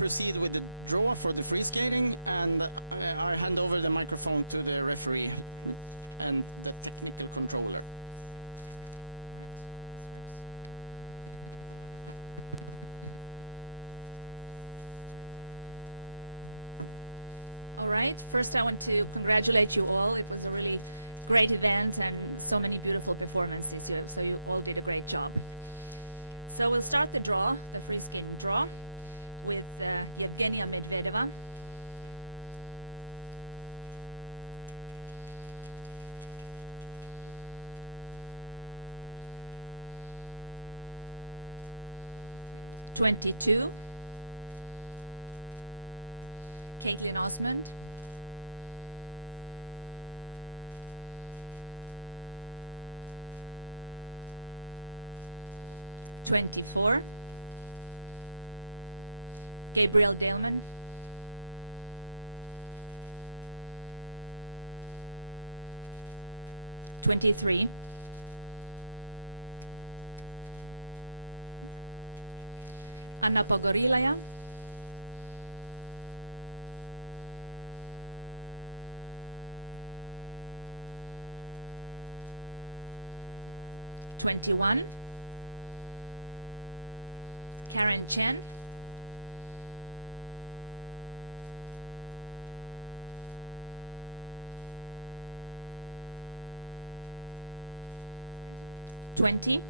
proceed with the draw for the free skating, and I hand over the microphone to the referee and the technical controller. All right, first I want to congratulate you all. It was a really great event and so many beautiful performances here, so you all did a great job. So we'll start the draw, the free skating draw, with Yevgenia Medvedeva. '22, Caitlin Osmond. 24, Gabriel Galeman. 23, Anna Pogorilaya. 21, Karen Chen. 20,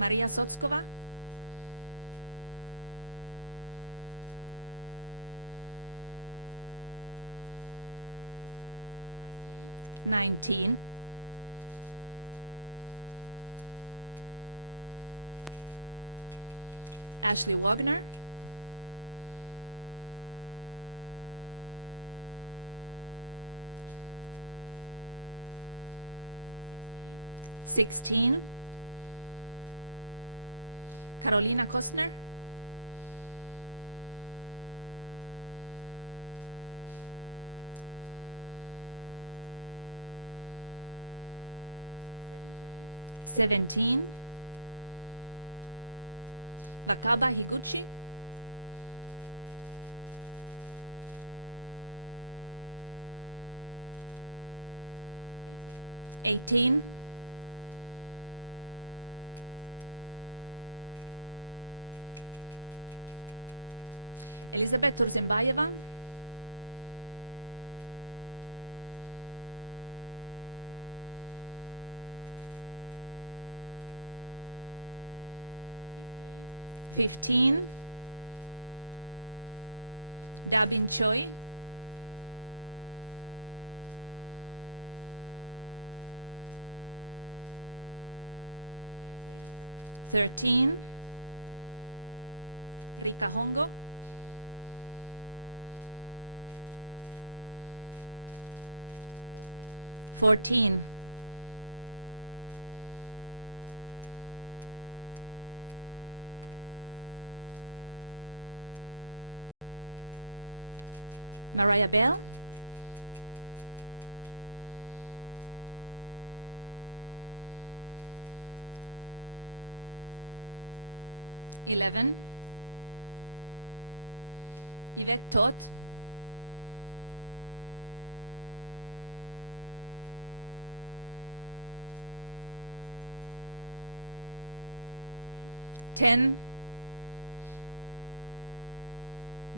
Maria Sotskova. 19, Ashley Wagner. 16, Carolina Kostner. 17, Bakaba Higuchi. 18, Elizabeth Zimbayeva. 15, Davin Choi. 13, Rita Hongo. 14, Mariah Bell. 11, Yvette Todd. 10,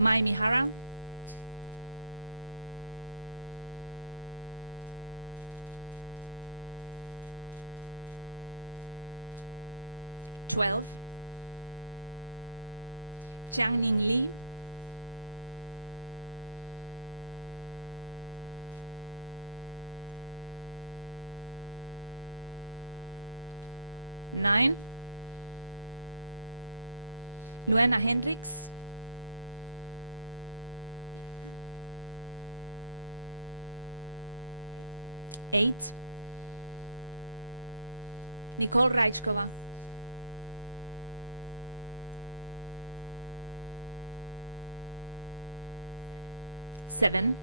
Mai Mihara. 12, Changning Lee. 9, Luana Hendricks. 8, Nicole Reichkova. 7,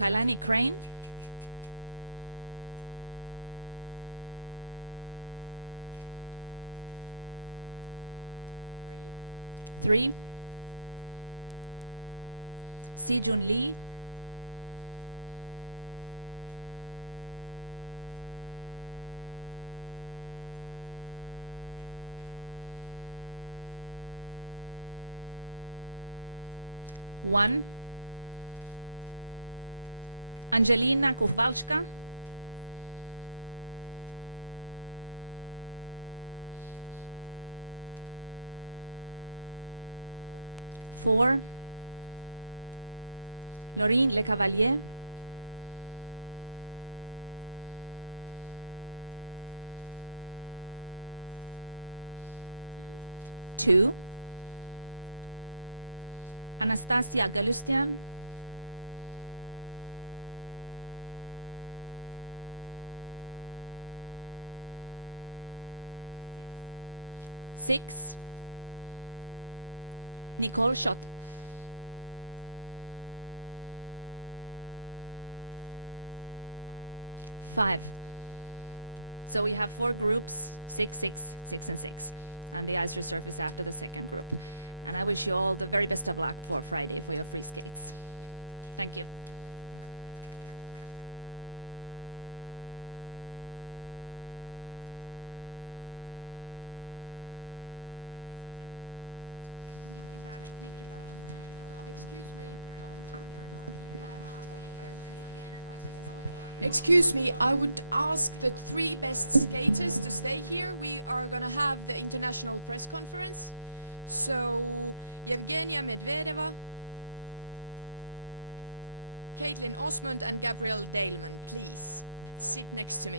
Kailani Crane. 3, Si-Jun Lee, 1, Angelina Kowalska, 4, Noreen Le Cavalier, 2, Anastasia Galustian, 6, Nicole Schott, 5. So we have 4 groups, 6, 6, 6, and 6. And the ice reserve is after the second group. And I wish you all the very best of luck for Friday for your free skates. Thank you. Excuse me, I would ask the 3 best skaters to stay here. We are going to have the international press conference. So, Yevgenia Medvedeva, Caitlin Osmond, and Gabrielle Taylor, please sit next to me.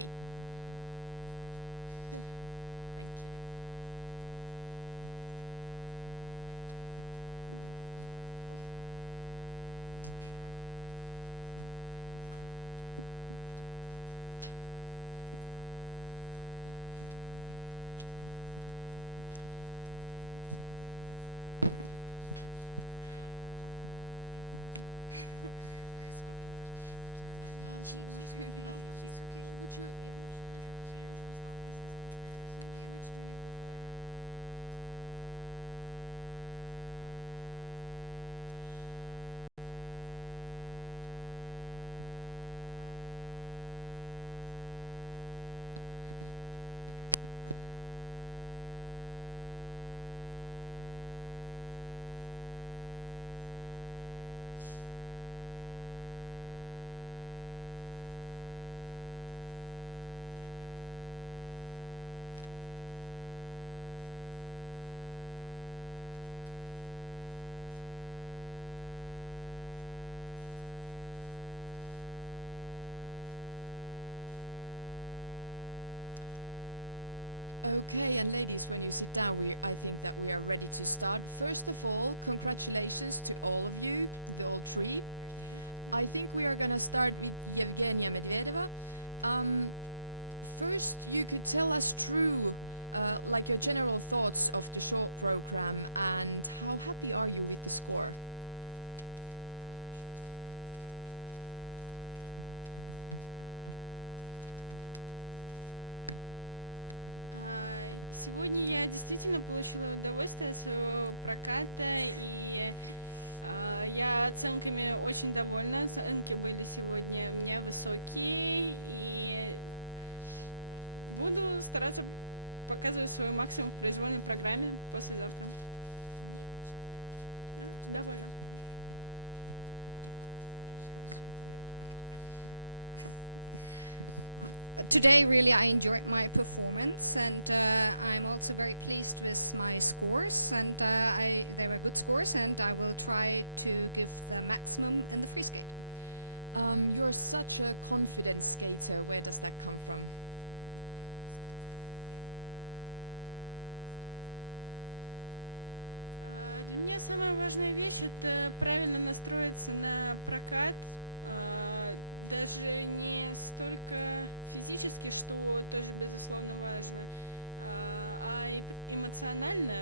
Okay, and ladies, when you sit down, I think that we are ready to start. First of all, congratulations to all of you, the all 3. I think we are going to start with Yevgenia Medvedeva. First, you could tell us through like your general thoughts of the show program and how happy are you with the score? Сегодня я действительно получила удовольствие от своего проката, и я оценками очень довольна. Оценки были сегодня у меня высокие, и буду стараться показывать свой максимум в произвольной программе послезавтра. Today, really, I enjoyed my performance, and I'm also very pleased with my scores, and they were good scores, and I will try to give the maximum in the free skate. You're such a confident skater. Where does that come from? Мне самая важная вещь — это правильно настроиться на прокат, даже не столько физически, что тоже безусловно важно, а эмоционально,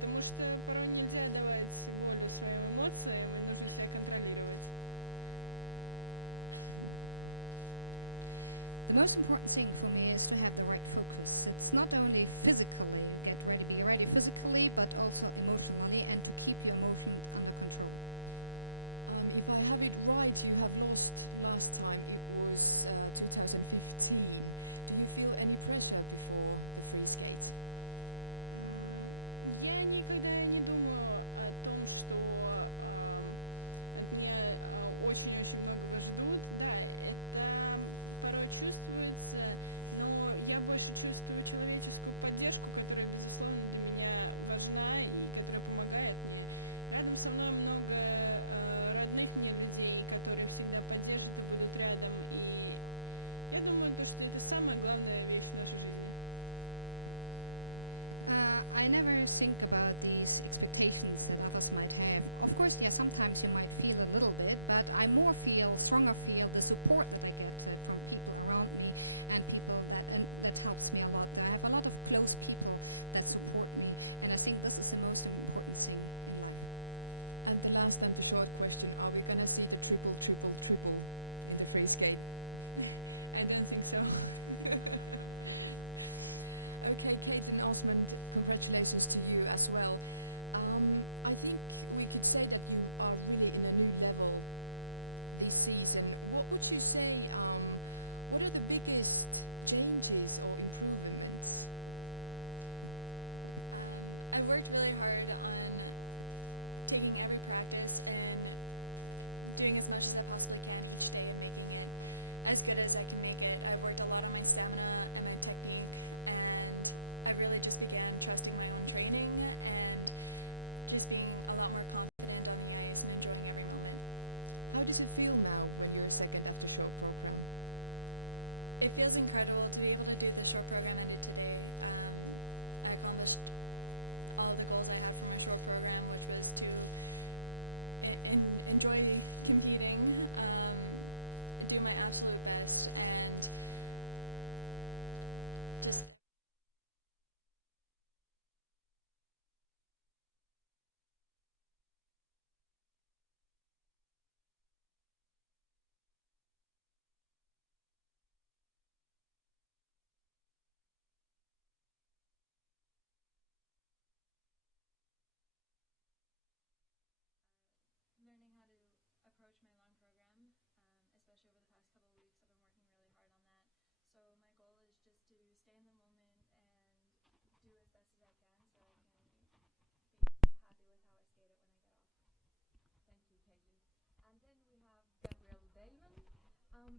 потому что порой нельзя давать волю своим эмоциям, и нужно себя контролировать. The most important thing for me is to have the right focus. It's not only physically get ready, be ready physically, but also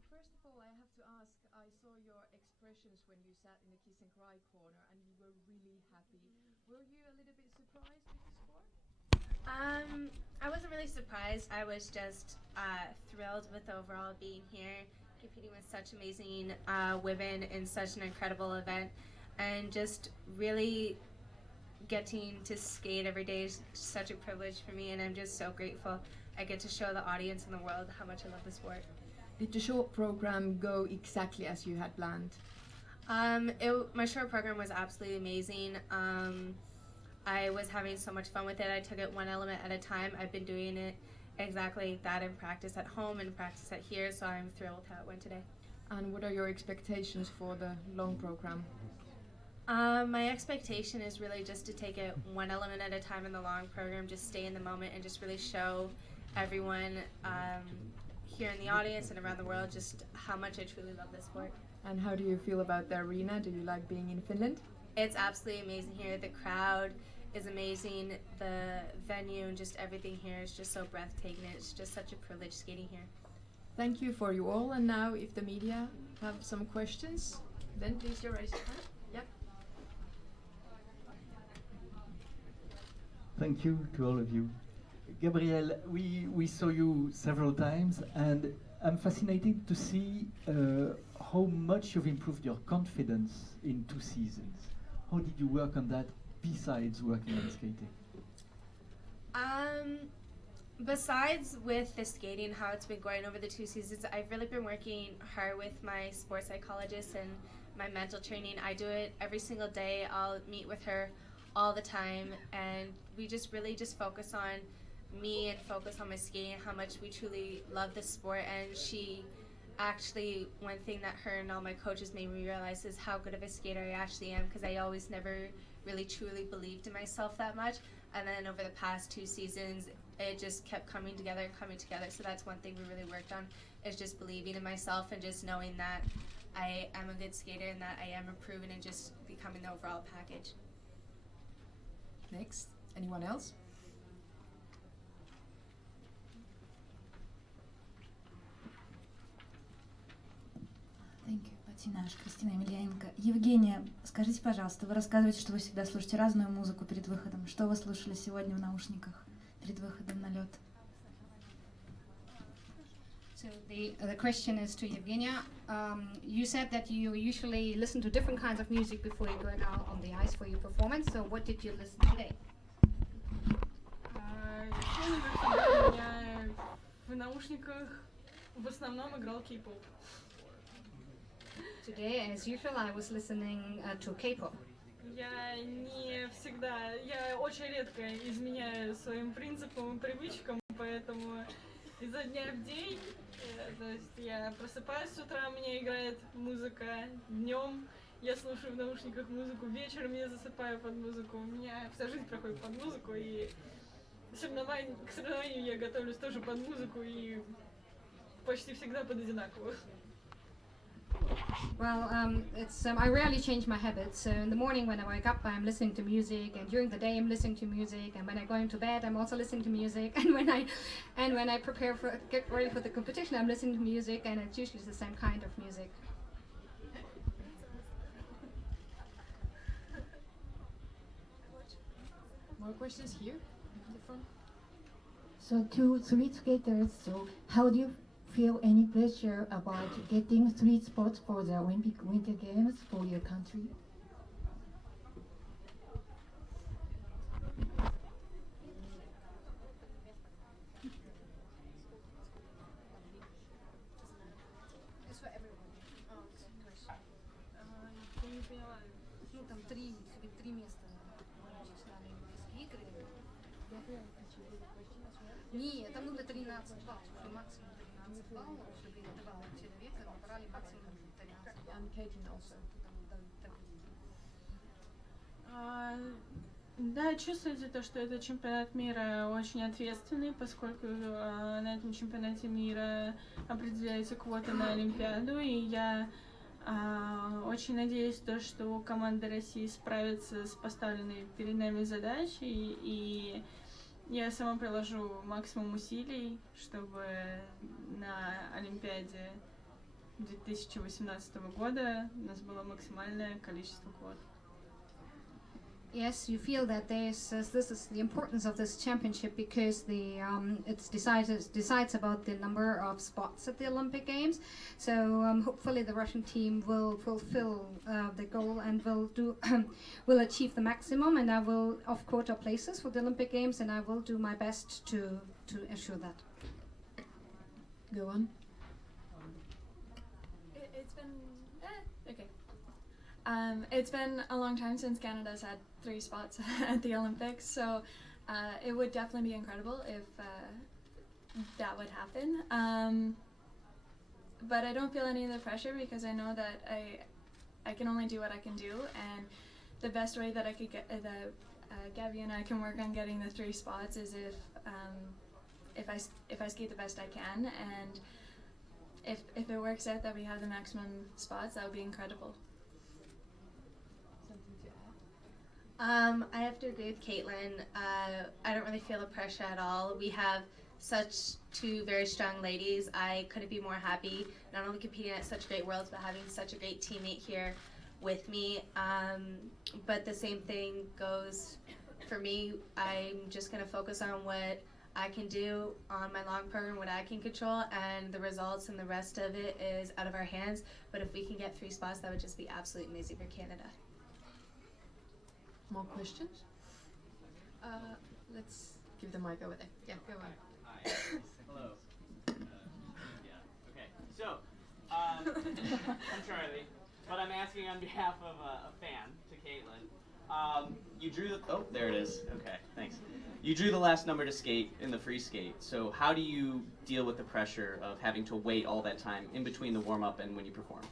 First of all, I have to ask, I saw your expressions when you sat in the kiss and cry corner and you were really happy. Were you a little bit surprised with the score? I wasn't really surprised. I was just thrilled with overall being here, competing with such amazing women in such an incredible event, and just really getting to skate every day is such a privilege for me, and I'm just so grateful I get to show the audience in the world how much I love the sport. Did the short program go exactly as you had planned? My short program was absolutely amazing. I was having so much fun with it. I took it one element at a time. I've been doing it exactly that in practice at home and practice at here, so I'm thrilled how it went today. And what are your expectations for the long program? My expectation is really just to take it one element at a time in the long program, just stay in the moment and just really show everyone here in the audience and around the world just how much I truly love this sport. And how do you feel about the arena? Do you like being in Finland? It's absolutely amazing here. The crowd is amazing. The venue and just everything here is just so breathtaking. It's just such a privilege skating here. Thank you for you all. And now if the media have some questions, then please raise your hand. Yeah. Thank you to all of you. Gabrielle, we saw you several times, and I'm fascinated to see how much you've improved your confidence in 2 seasons. How did you work on that besides working on skating? Besides with the skating, how it's been going over the 2 seasons, I've really been working hard with my sports psychologist and my mental training. I do it every single day. I'll meet with her all the time, and we just really just focus on me and focus on my skating, how much we truly love the sport. And she actually, one thing that her and all my coaches made me realize is how good of a skater I actually am, because I always never really truly believed in myself that much. And then over the past 2 seasons, it just kept coming together. So that's one thing we really worked on, is just believing in myself and just knowing that I am a good skater and that I am improving and just becoming the overall package. Next. Anyone else? Thank you, Патинаш, Кристина Емельяненко. Евгения, скажите, пожалуйста, вы рассказываете, что вы всегда слушаете разную музыку перед выходом. Что вы слушали сегодня в наушниках перед выходом на лед? So the question is to Evgenia. You said that you usually listen to different kinds of music before you go out on the ice for your performance. So what did you listen today? Сегодня, как всегда, у меня в наушниках в основном играл кей-поп. Today, as usual, I was listening to K-pop. Я не всегда, я очень редко изменяю своим принципам и привычкам, поэтому изо дня в день, то есть я просыпаюсь с утра, у меня играет музыка, днем я слушаю в наушниках музыку, вечером я засыпаю под музыку, у меня вся жизнь проходит под музыку, и к соревнованию я готовлюсь тоже под музыку и почти всегда под одинаковую. Well, I rarely change my habits. So in the morning when I wake up, I'm listening to music, and during the day I'm listening to music, and when I go into bed, I'm also listening to music, and when I get ready for the competition, I'm listening to music, and it's usually the same kind of music. More questions here in the front. So to street skaters, so how do you feel any pressure about getting 3 spots for the Olympic Winter Games for your country? Я не поняла. Ну, там три места на Олимпийские игры. Нет, там нужно 13 баллов, чтобы максимум 13 баллов, чтобы два человека набрали максимум 13 баллов. And Katie also. Да, чувствуете то, что этот чемпионат мира очень ответственный, поскольку на этом чемпионате мира определяются квоты на Олимпиаду, и я очень надеюсь, то, что команда России справится с поставленной перед нами задачей, и я сама приложу максимум усилий, чтобы на Олимпиаде 2018 года у нас было максимальное количество квот. Yes, you feel that this is the importance of this championship because it decides about the number of spots at the Olympic Games. So hopefully the Russian team will fulfill the goal and will achieve the maximum. And I will of quota places for the Olympic Games, and I will do my best to ensure that. Go on. It's been okay. It's been a long time since Canada's had 3 spots at the Olympics, so it would definitely be incredible if that would happen. But I don't feel any of the pressure because I know that I can only do what I can do, and the best way that I could get that Gabby and I can work on getting the 3 spots is if I skate the best I can, and if it works out that we have the maximum spots, that would be incredible. I have to agree with Caitlin. I don't really feel the pressure at all. We have such 2 very strong ladies. I couldn't be more happy, not only competing at such great worlds, but having such a great teammate here with me. But the same thing goes for me. I'm just going to focus on what I can do on my long program, what I can control, and the results and the rest of it is out of our hands. But if we can get 3 spots, that would just be absolutely amazing for Canada. More questions? Let's give the mic over there. Yeah, go on. Hi. Hello. Yeah. Okay. So, I'm Charlie, but I'm asking on behalf of a fan to Caitlin. You drew the. Oh, there it is. Okay. Thanks. You drew the last number to skate in the free skate. So, how do you deal with the pressure of having to wait all that time in between the warm up and when you perform?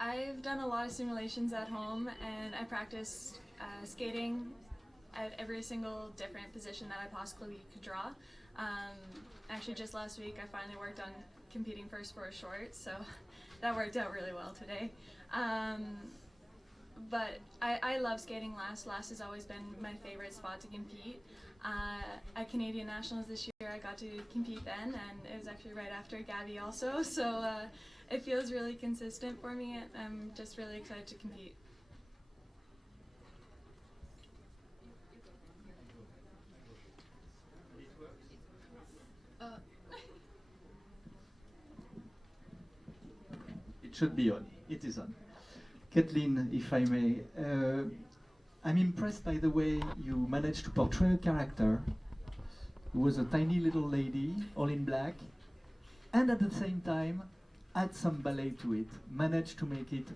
I've done a lot of simulations at home, and I practice skating at every single different position that I possibly could draw. Actually, just last week, I finally worked on competing first for a short, so that worked out really well today. But I love skating last. Last has always been my favorite spot to compete. At Canadian Nationals this year, I got to compete then, and it was actually right after Gabby also, so it feels really consistent for me, and I'm just really excited to compete. It should be on. It is on. Kathleen, if I may, I'm impressed by the way you managed to portray a character who was a tiny little lady, all in black, and at the same time add some ballet to it, manage to make it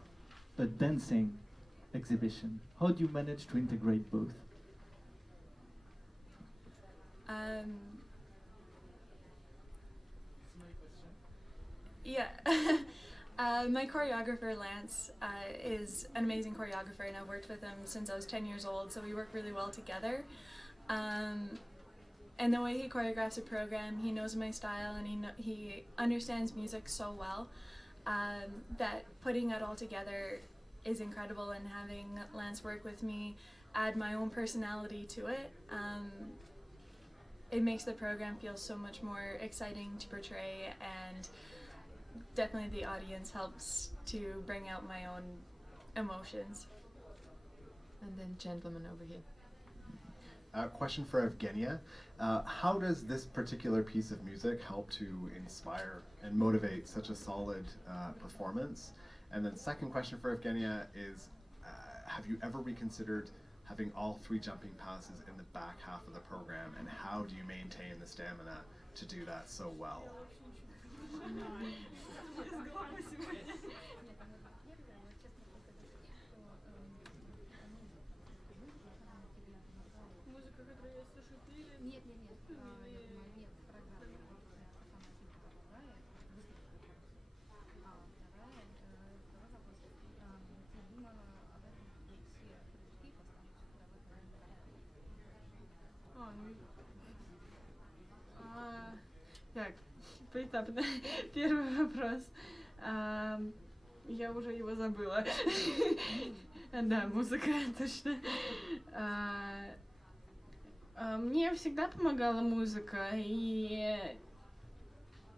a dancing exhibition. How do you manage to integrate both? Yeah. My choreographer, Lance, is an amazing choreographer, and I've worked with him since I was 10 years old, so we work really well together. And the way he choreographs a program, he knows my style, and he understands music so well that putting it all together is incredible, and having Lance work with me, add my own personality to it, it makes the program feel so much more exciting to portray, and definitely the audience helps to bring out my own emotions. And then gentleman over here. Question for Evgenia. How does this particular piece of music help to inspire and motivate such a solid performance? And then second question for Evgenia is, have you ever reconsidered having all 3 jumping passes in the back half of the program, and how do you maintain the stamina to do that so well? Нет, я думаю, нет программы. Это самая первая выступить. А второй вопрос. Ты думала об этом, все прыжки поставить Так, поэтапно. Первый вопрос. Я уже его забыла. Да, музыка, точно. Мне всегда помогала музыка, и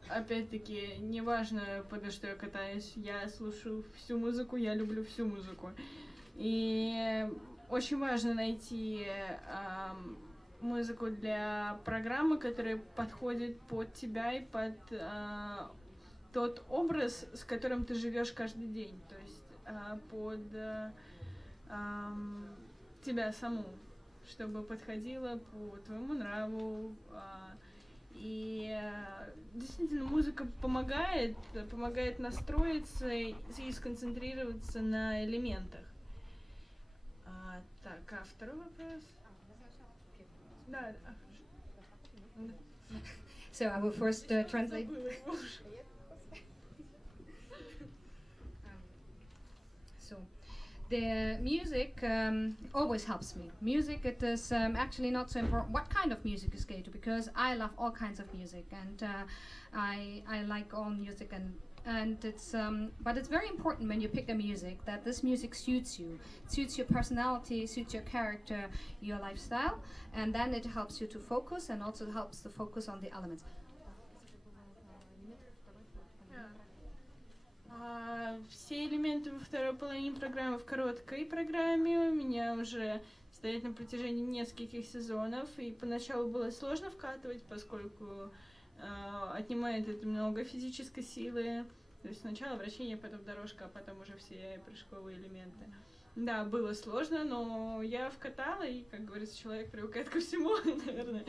опять-таки, неважно, подо что я катаюсь, я слушаю всю музыку, я люблю всю музыку. И очень важно найти музыку для программы, которая подходит под тебя и под тот образ, с которым ты живешь каждый день, то есть под тебя саму, чтобы подходило по твоему нраву. И действительно музыка помогает настроиться и сконцентрироваться на элементах. Так, а второй вопрос? Да, So I will first translate. So the music always helps me. Music, it is actually not so important what kind of music you skate to, because I love all kinds of music, and I like all music, and it's but it's very important when you pick a music that this music suits you, suits your personality, suits your character, your lifestyle, and then it helps you to focus and also helps to focus on the elements. Все элементы во второй половине программы в короткой программе у меня уже стоят на протяжении нескольких сезонов, и поначалу было сложно вкатывать, поскольку отнимает это много физической силы. То есть сначала вращение, потом дорожка, а потом уже все прыжковые элементы. Да, было сложно, но я вкатала, и, как говорится, человек привыкает ко всему, наверное.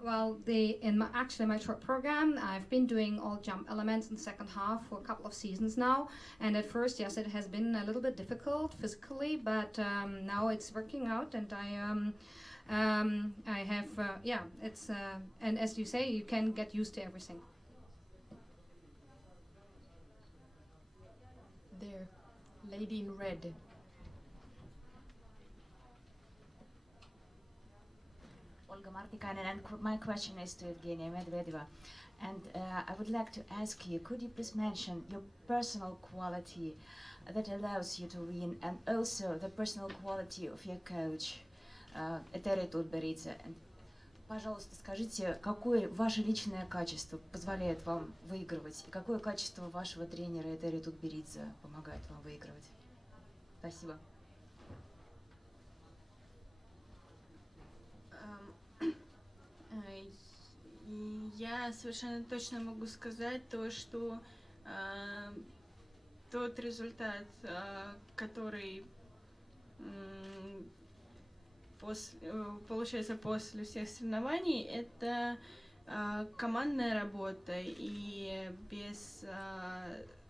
Well, actually my short program, I've been doing all jump elements in the second half for a couple of seasons now, and at first, yes, it has been a little bit difficult physically, but now it's working out, and I have, it's, and as you say, you can get used to everything. There, lady in red. Olga Martikainen, and my question is to Evgenia Medvedeva. And I would like to ask you, could you please mention your personal quality that allows you to win, and also the personal quality of your coach, Eteri Tutberidze? And, пожалуйста, скажите, какое ваше личное качество позволяет вам выигрывать, и какое качество вашего тренера Этери Тутберидзе помогает вам выигрывать? Спасибо. Я совершенно точно могу сказать то, что тот результат, который получается после всех соревнований, это командная работа, и без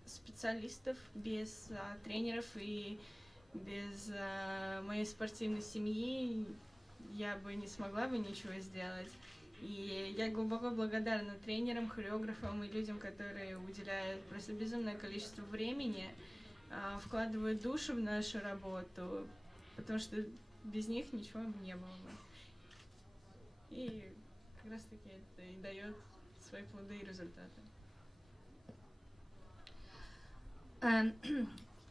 специалистов, без тренеров и без моей спортивной семьи я бы не смогла бы ничего сделать. И я глубоко благодарна тренерам, хореографам и людям, которые уделяют просто безумное количество времени, вкладывают душу в нашу работу, потому что без них ничего бы не было бы. И как раз таки это и дает свои плоды и результаты.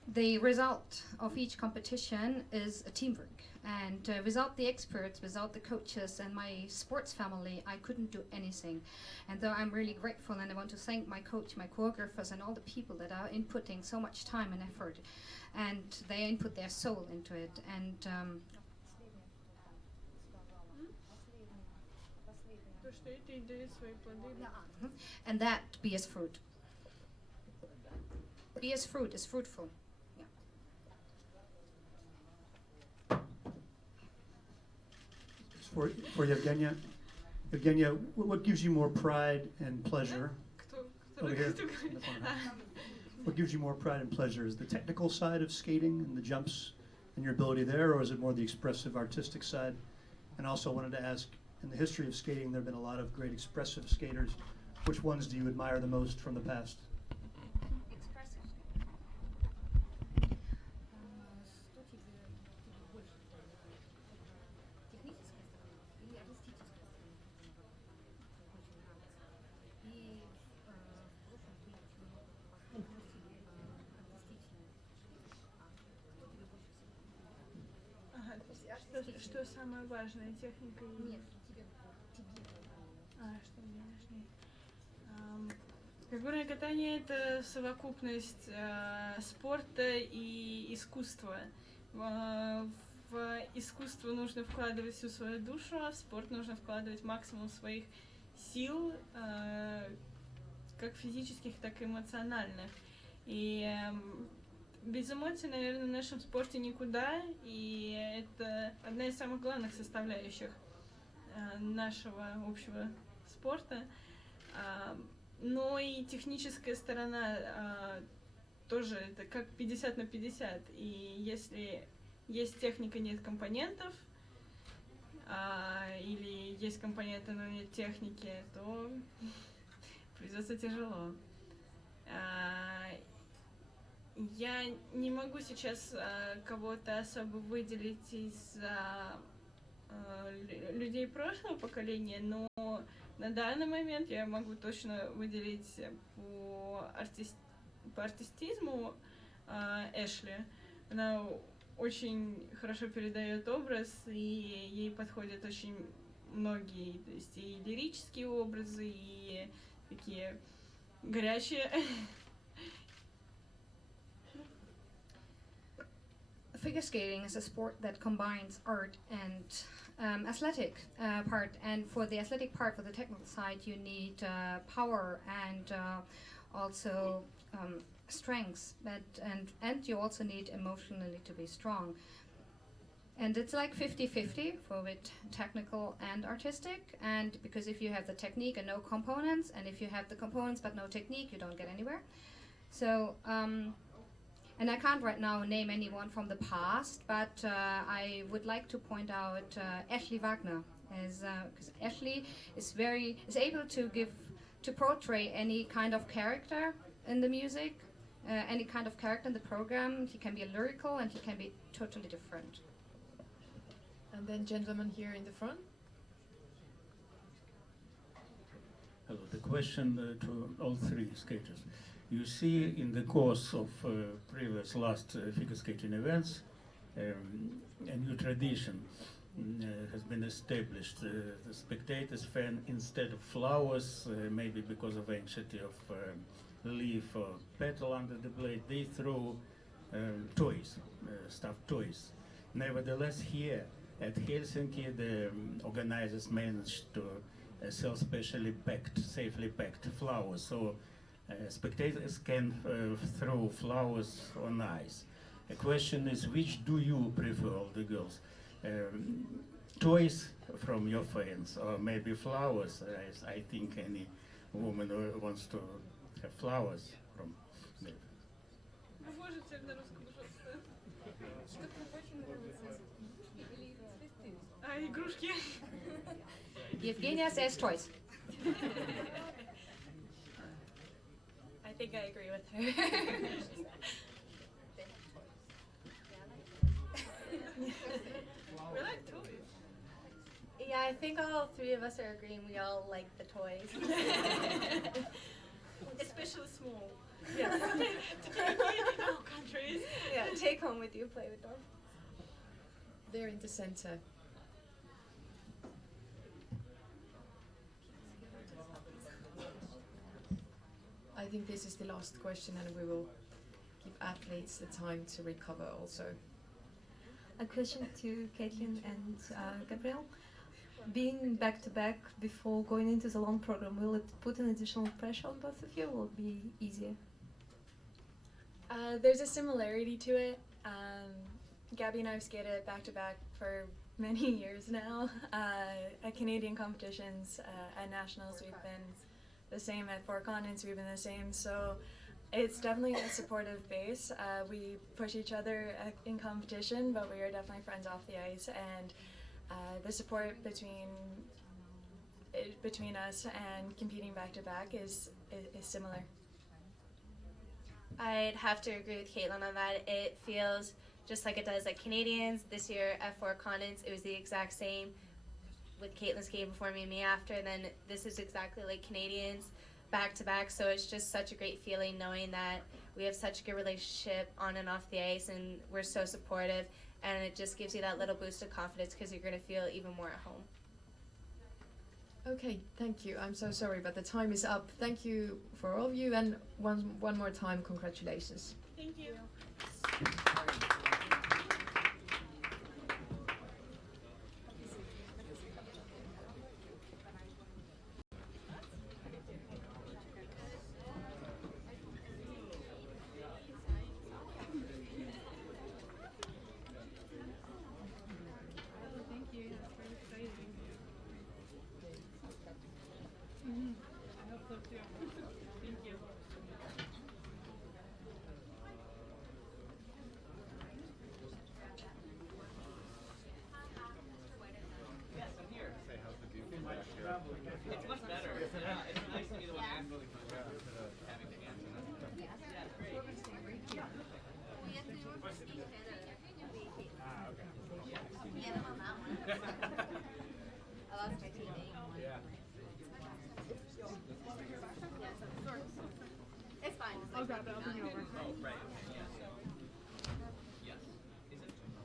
The result of each competition is a teamwork, and without the experts, without the coaches and my sports family, I couldn't do anything. And though I'm really grateful, and I want to thank my coach, my choreographers, and all the people that are inputting so much time and effort, and they input their soul into it. And that bears fruit. Bears fruit, is fruitful. For Evgenia. Evgenia, what gives you more pride and pleasure? Over here. What gives you more pride and pleasure? Is the technical side of skating and the jumps and your ability there, or is it more the expressive, artistic side? And also wanted to ask, in the history of skating, there have been a lot of great expressive skaters. Which ones do you admire the most from the past? Что самое важное, техника? Нет, тебе. Фигурное катание — это совокупность спорта и искусства. В искусство нужно вкладывать всю свою душу, а в спорт нужно вкладывать максимум своих сил, как физических, так и эмоциональных. И без эмоций, наверное, в нашем спорте никуда, и это одна из самых главных составляющих нашего общего спорта. Но и техническая сторона тоже это как 50 на 50. И если есть техника, нет компонентов, или есть компоненты, но нет техники, то придется тяжело. Я не могу сейчас кого-то особо выделить из людей прошлого поколения, но на данный момент я могу точно выделить по артистизму Эшли. Она очень хорошо передает образ, и ей подходят очень многие, то есть и лирические образы, и такие горячие. Figure skating is a sport that combines art and athletic part. And for the athletic part, for the technical side, you need power and also strength. And you also need emotionally to be strong. And it's like 50-50 for with technical and artistic. And because if you have the technique and no components, and if you have the components but no technique, you don't get anywhere. So. And I can't right now name anyone from the past, but I would like to point out Ashley Wagner, because Ashley is able to portray any kind of character in the music, any kind of character in the program. He can be lyrical and he can be totally different. And then gentleman here in the front. Hello, the question to all three skaters. You see in the course of previous last figure skating events, a new tradition has been established. The spectators fan, instead of flowers, maybe because of anxiety of leaf or petal under the blade, they throw toys, stuffed toys. Nevertheless, here at Helsinki, the organizers managed to sell specially packed, safely packed flowers. So spectators can throw flowers on ice. The question is, which do you prefer, all the girls? Toys from your fans, or maybe flowers? I think any woman wants to have flowers from them. Игрушки. Evgenia says toys. I think I agree with her. We like toys. Yeah, I think all three of us are agreeing we all like the toys. Especially small. Yeah. To take in all countries. Yeah, take home with you, play with them. There in the center. I think this is the last question, and we will give athletes the time to recover also. A question to Caitlin and Gabriel. Being back-to-back before going into the long program, will it put an additional pressure on both of you, or will it be easier? There's a similarity to it. Gabby and I have skated back-to-back for many years now. At Canadian competitions, at nationals, we've been the same. At Four Continents, we've been the same. So it's definitely a supportive base. We push each other in competition, but we are definitely friends off the ice. And the support between us and competing back-to-back is similar. I'd have to agree with Caitlin on that. It feels just like it does at Canadians. This year at Four Continents, it was the exact same with Caitlin skating before me and me after. And then this is exactly like Canadians back to back. So it's just such a great feeling knowing that we have such a good relationship on and off the ice, and we're so supportive. And it just gives you that little boost of confidence because you're going to feel even more at home. Okay, thank you. I'm so sorry, but the time is up. Thank you for all of you, and one more time, congratulations. Thank you. Thank you. That's very exciting. I hope so too. Thank you. Yes, I'm here. Say how's the view from back here? It's much better. It's nice to be the one asking having to answer them. Yeah, it's great. Ah, okay. Yeah, on that one. I lost my TV. Yeah. It's fine. I'll grab it. I'll bring it over. Oh, right.